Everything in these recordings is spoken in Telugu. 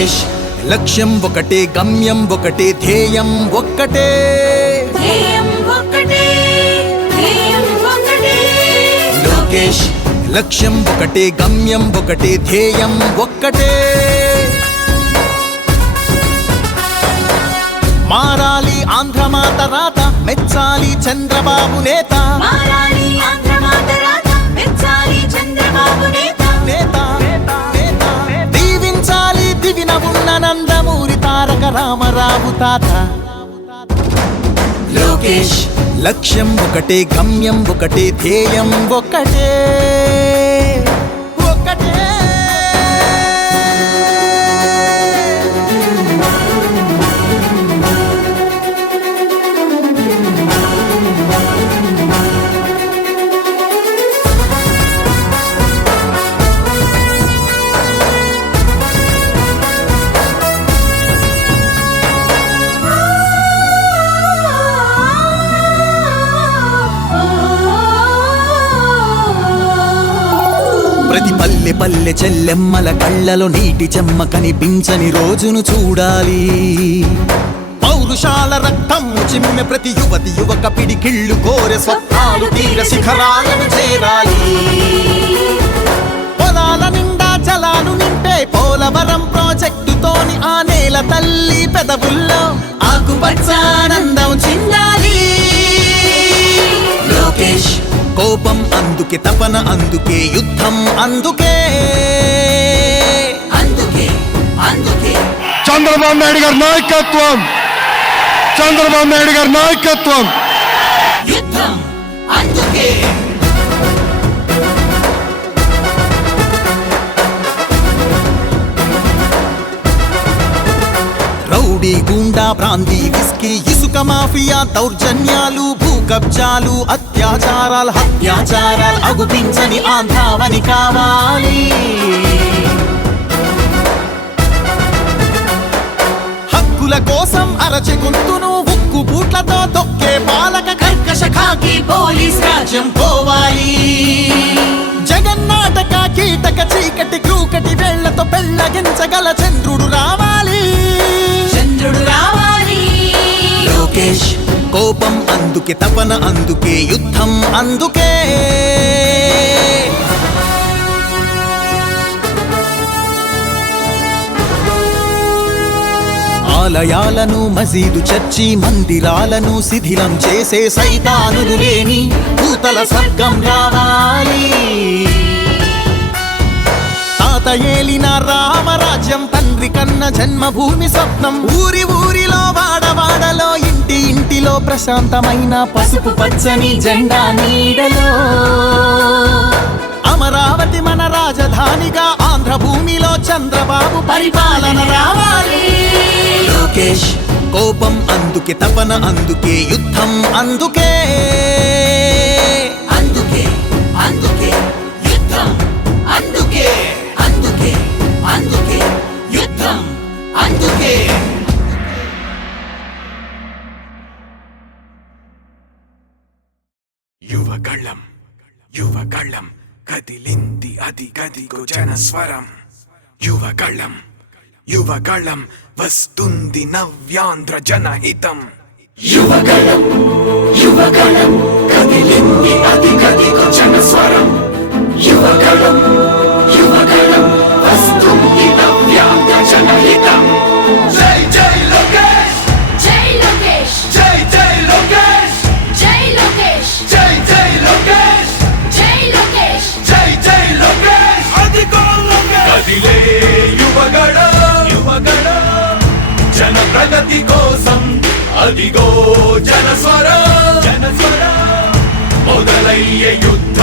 లోకేష్ లక్ష్యం ఒకటే గమ్యం ఒకటే ధ్యేయం ఒక్కటే. లోకేష్ లక్ష్యం ఒకటే గమ్యం ఒకటే ధ్యేయం ఒక్కటే. మారాలి ఆంధ్రమాత రాత మెచ్చాలి చంద్రబాబు రామరావు తాత. లోకేష్. లక్ష్యం ఒకటే గమ్యం ఒకటే ధ్యేయం ఒకటే. ఒకటే. పల్లె పల్లె చెల్లెమ్మల కళ్ళలో నీటి చెమ్మ కనిపించని రోజును చూడాలి. పౌరుషాల రక్తం చిమ్మె ప్రతి యువతి యువక పిడికిళ్ళు కోరె స్వప్నాలు తీర శిఖరాలను చేరాలి. పొలాల నిండా జలాలు నింపే పోలవరం ప్రాజెక్టుతోని ఆ నేల తల్లి పెదవుల్లో ఆకుపచ్చానందం కోపం అందుకే తపన అందుకే యుద్ధం అందుకే. అందుకే అందుకే. చంద్రబాబు నాయుడు గారి నాయకత్వం. చంద్రబాబు నాయుడు గారి నాయకత్వం. యుద్ధం అందుకే. రౌడీ గుండా ప్రాంతి విస్కీ ఇసుక మాఫియా దౌర్జన్యాలు భూ కబ్జాలు అత్యాచారాలు హత్యాచారాలు అగుపించని ఆంధ్రావని కావాలి. హక్కుల కోసం అరచె గొంతును ఉక్కు బూట్లతో తొక్కే పాలక కర్కశ ఖాకీ పోలీస్ రాజ్యం పోవాలి. జగన్నాటక కీటక చీకటి క్రూకటి వేళ్ళతో పెళ్ళగించగల చంద్రుడు రావాలి. చంద్రుడు రావాలి. లోకేష్ కోపం అందుకే తపన అందుకే యుద్ధం అందుకే. ఆలయాలను మసీదు చర్చి మందిరాలను శిథిలం చేసే సైతానులు లేని పూతల స్వర్గం రావాలి. తాత ఏలిన రామరాజ్యం తండ్రి కన్న జన్మభూమి స్వప్నం. ఊరి ఊరిలో వాడవాడలో ఇంటి ఇంటిలో ప్రశాంతమైన పసుపు పచ్చని జెండా నీడలో. అమరావతి మన రాజధానిగా ఆంధ్ర భూమిలో చంద్రబాబు పరిపాలన రావాలి. లోకేష్ కోపం అందుకే తపన అందుకే యుద్ధం అందుకే అందుకే. గదిగో జనస్వరం యువగళం యువగళం వస్తుంది నవ్యాంధ్ర జనహితం. యువగళం యువగళం కదిలింది అది గదిగో జనస్వరం యువగళం యువగళం వస్తుంది నవ్యాంధ్ర జనహితం.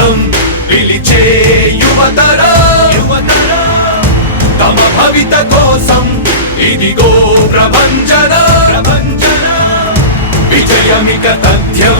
యుద్ధం పిలిచే యువతర యువతర తమ భవిత కోసం ఇదిగో ప్రభంజన. ప్రభంజన విజయమిక తథ్యం.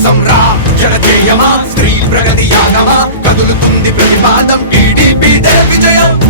కోసం రా జనజేయమా స్త్రీ ప్రగతి యాగమా? కదులుతుంది ప్రతిపాదం. టీడీపీ విజయం విజయం.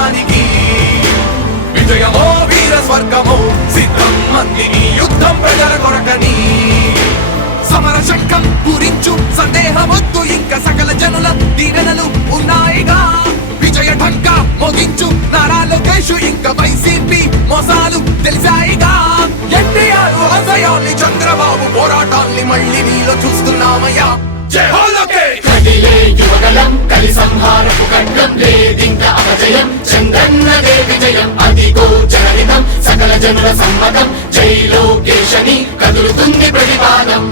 గురించు సందేహమొద్దు. ఇంకా సకల జనుల దీవెనలు ఉన్నాయిగా. విజయ ఢంక మోగించు నారా లోకేష్. ఇంకా వైసీపీ మోసాలు తెలిసాయిగా. ఎన్టీఆర్ ఆశయాల్ని చంద్రబాబు పోరాటాల్ని మళ్ళీ నీలో చూస్తున్నామయ్యా. జై హో లోకేష్! కదిలే యువగలం కలి సంహారపు ఖడ్గం లేదింక అపజయం. చంద్రన్నదే విజయం అదిగో జనహితం సకల జనుల సమ్మతం జై లోకేశని కదులుతుంది ప్రతిపాదం.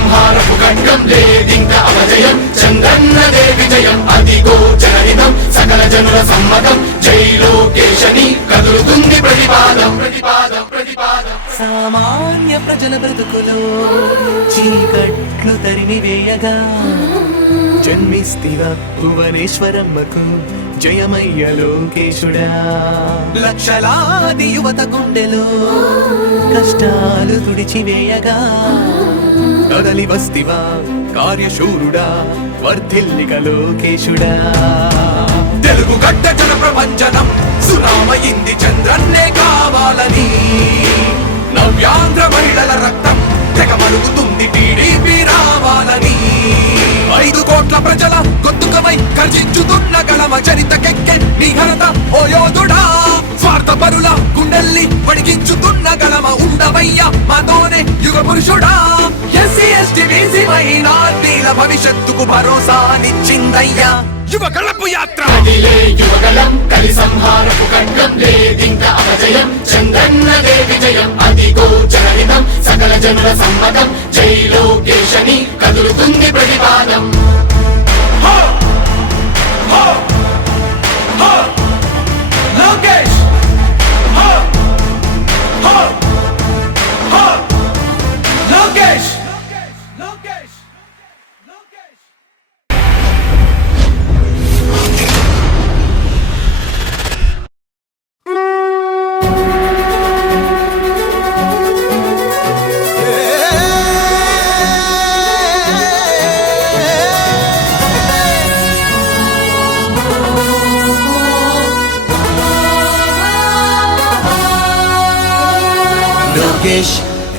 సంహారపు ఖండం లేదింక అపజయం. చంద్రన్నదే విజయం అదిగో జనహితం సకల జనుల సమ్మతం. జై లోకేశని కదులుతుంది ప్రతిపాదం. ప్రతిపాదం ప్రతిపాదం. సామాన్య ప్రజల బ్రతుకులో చీకట్లు తరిమి వేయగా జన్మిస్తివ భువనేశ్వరమ్మకు జయమయ్య లోకేశుడా. లక్షలాది యువత గుండెలో కష్టాలు తుడిచివేయగా కదలి వస్తివా? కార్యశూరుడా? వర్ధిల్లిక లోకేశుడా? తెలుగు గడ్డ జన ప్రపంచనం సునామయింది చంద్రన్నే కావాలని. నవ్యాంధ్ర మహిళల రక్తం తెగ మరుగుతుంది టీడీపీ రావాలని. కోట్ల ప్రజల గొంతుకమై గర్జించుతున్న గళమ చరితకెక్కె నీ ఘనత ఓ యోధుడా. స్వార్థ పరుల గుండెల్ని వడిగించుతున్న గళమ ఉండవయ్యా మాతోనే యుగ పురుషుడా. ఎస్సీ ఎస్టీ బీసీ మైనార్టీల భవిష్యత్తుకు భరోసానిచ్చిందయ్యా యువ గళపు యాత్ర. కదిలే యువగలం కలి సంహారపు ఖండం లేదింక అపజయం చంద్రన్నదే విజయం అదిగో జనహితం సకల జనుల సమ్మతం జై లోకేశని కదులుతుంది. లోకేష్.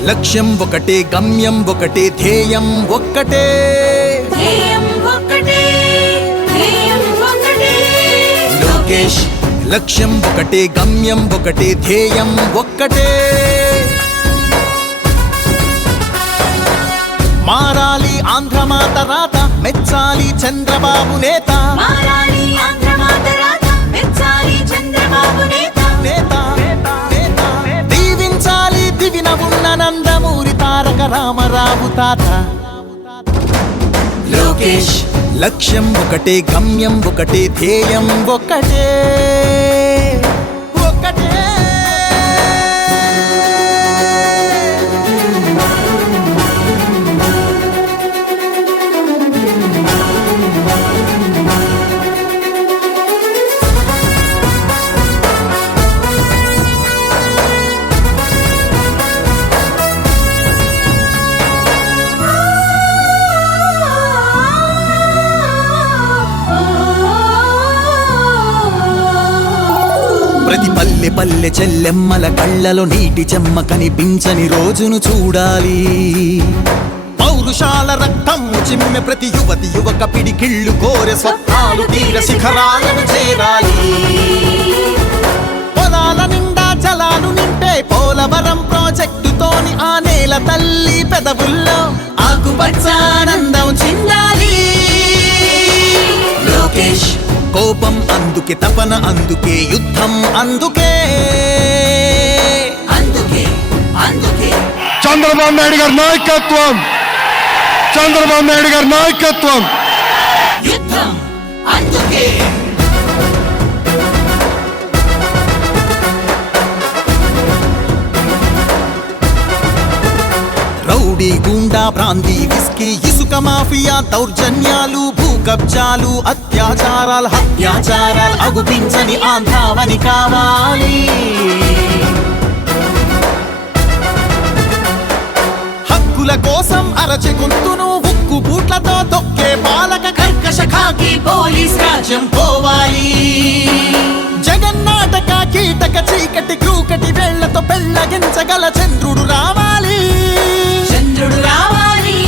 లక్ష్యం ఒకటే గమ్యం ఒకటే ధ్యేయం ఒక్కటే. లోకేష్ లక్ష్యం ఒకటే గమ్యం ఒకటే ధ్యేయం ఒక్కటే. మారాలి ఆంధ్రమాత రాత మెచ్చాలి చంద్రబాబు నేత. మారాలి ఆంధ్ర మాతరాత మెచ్చాలి చంద్రబాబు నేత. ఉన్న నందమూరి తారక రామరావు తాత. లోకేష్. లక్ష్యం ఒకటే గమ్యం ఒకటే ధ్యేయం ఒకటే. ఒకటే. పల్లె చెల్లెమ్మల కళ్ళలో నీటి చెమ్మ కనిపించని రోజును చూడాలి. పౌరుషాల రక్తం చిమ్మె ప్రతి యువతి యువక పిడికిళ్ళు కోరె స్వప్నాలు తీర శిఖరాలను చేరాలి. పొలాల నిండా జలాలు నింపే పోలవరం ప్రాజెక్టుతోని ఆ నేల తల్లి పెదవుల్లో ఆకుపచ్చానందం చిందాలి. లోకేష్ కోపం అందుకే తపన అందుకే యుద్ధం అందుకే. అందుకే అందుకే. చంద్రబాబు నాయుడు గారి నాయకత్వం. చంద్రబాబు నాయుడు గారి నాయకత్వం. యుద్ధం అందుకే. రౌడీ గూండా ప్రాంతి విస్కీ ఇసుక మాఫియా దౌర్జన్యాలు భూ కబ్జాలు అత్యాచారాలు హత్యాచారాలు అగుపించని ఆంధ్రావని కావాలి. హక్కుల కోసం అరచి గుంతును ఉక్కు బూట్లతో తొక్కే పాలక కర్కశ ఖాకి పోలీస్ రాజ్యం పోవాలి. జగన్నాటక కీటక చీకటి క్రూకటి వేళ్ళతో పెళ్ళగించగల చంద్రుడు రావాలి. చంద్రుడు రావాలి.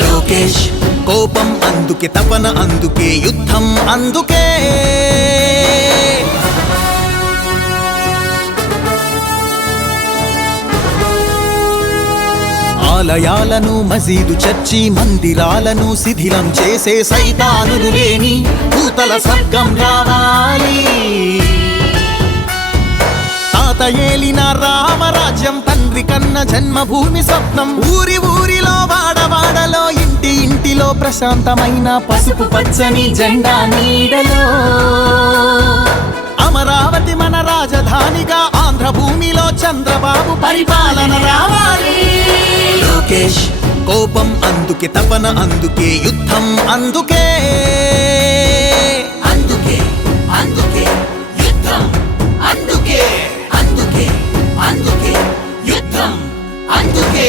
లోకేష్ కోపం అందుకే తపన అందుకే యుద్ధం అందుకే. ఆలయాలను మసీదు చర్చి మందిరాలను శిథిలం చేసే సైతానులు లేని భూతల సర్గం రావాలి. తాత ఏలిన రామరాజ్యం తండ్రి కన్న జన్మభూమి స్వప్నం ఊరి ఊరి వాడవాడలో ఇంటి ఇంటిలో ప్రశాంతమైన పసుపు పచ్చని జెండా నీడలో. అమరావతి మన రాజధానిగా ఆంధ్ర భూమిలో చంద్రబాబు పరిపాలన రావాలి. లోకేష్ కోపం అందుకే తపన అందుకే యుద్ధం అందుకే. అందుకే అందుకే యుద్ధం అందుకే అందుకే అందుకే యుద్ధం అందుకే.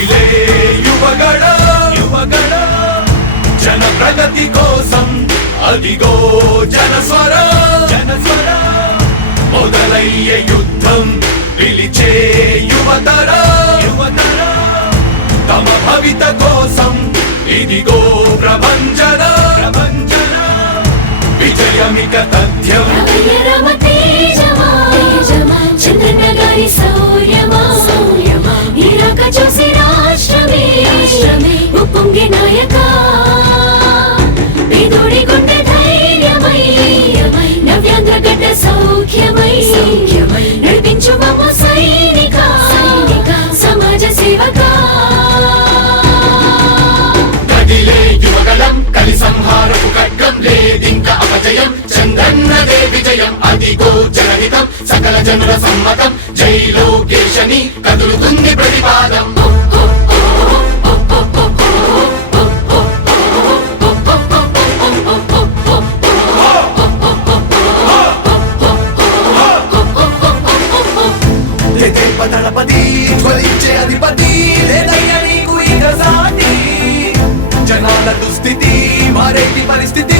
లోకేష్ యువగడ యువగడ జన ప్రగతి కోసం అదిగో జనస్వర జనస్వర. మొదలయ్యే యుద్ధం పిలిచే యువతర యువతర. తమ భవిత కోసం ఇదిగో ప్రభంజన ప్రభంజన. విజయమిక తథ్యం. రమయ్య సౌ జయం అపజయం చంద్రన్నదే విజయం అదిగో జనహితం సకల జనుల సమ్మతం. జై లోకేశని కదులుతుంది ప్రతిపాదం. దళపతి జ్వలించే అధిపతి లేదయ్య నీకు ఇక సాటి జనాల దుస్థితి మారేటి పరిస్థితి.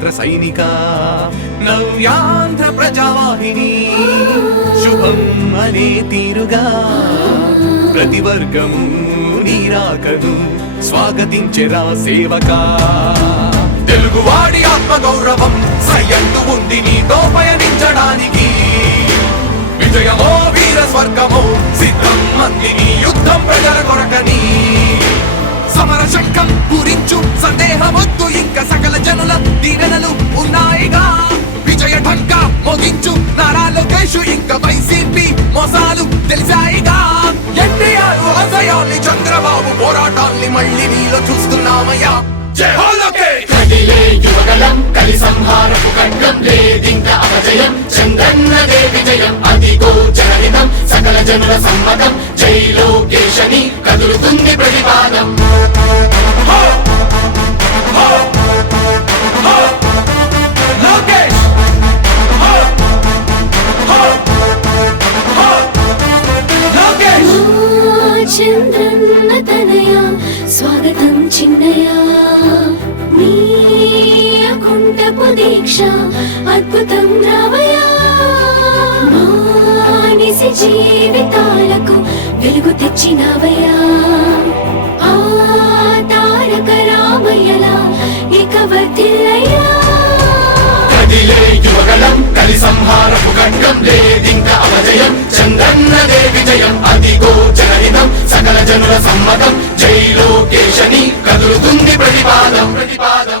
స్వాతంత్ర సైనిక నవ్యాంధ్ర ప్రజావాహిని. శుభం అనే తీరుగా ప్రతి వర్గము నీరాకను స్వాగతించెరా సేవకా. తెలుగువాడి ఆత్మగౌరవం సయ్యందు ఉంది నీతో పయనించడానికి విజయమో వీర స్వర్గమో సిద్ధం మందిని యుద్ధం ప్రజల కొరకని. సమర శంఖం గురించు సందేహమొద్దు. ఇంకా సకల జనుల దీవెనలు ఉన్నాయిగా. విజయ ఢంక మోగించు నారా లోకేష్. ఇంకా వైసీపీ మోసాలు తెలిసాయిగా. ఎన్టీఆర్ ఆశయాల్ని చంద్రబాబు పోరాటాన్ని మళ్ళీ నీలో చూస్తున్నామయ్యా. కదిలే యువగలం కలి సంహారపు ఖడ్గం లేదింక అపజయం చంద్రన్నదే విజయం అదిగో జనహితం సకల జనుల సమ్మతం జై లోకేశని కదులుతుంది ప్రతిపాదం. లోకేష్! లోకేష్! చంద్రన్న తనయ స్వాగతం చిన్నయ దీక్ష అద్భుతం రావయ మానిసి జీవితాలకు వెలుగు తెచ్చినవయా. ఆ తారక రామయ్యలా ఇక వర్ధిల్లయ్యా కదిలే యువగలం కలి సంహారపు ఖండం లేదింక అపజయం చంద్రన్నదే విజయం అదిగో జనహితం సకల జనుల సమ్మతం జై లోకేశని కదులుతుంది ప్రతిపాదం ప్రతిపాదం.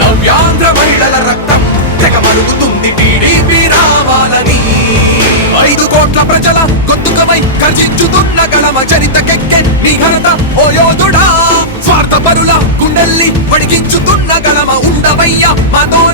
నవ్యాంధ్ర మహిళల రక్తం తెగ మరుగుతుంది టీడీపీ రావాలని ఐదు కోట్ల ప్రజల గొంతుకమై గర్జించుతున్న గళమ చరితకెక్కె నీ ఘనత ఓ యోధుడా. స్వార్థ పరుల గుండెల్ని వడిగించుతున్న గళమ ఉండవయ్య. మాతో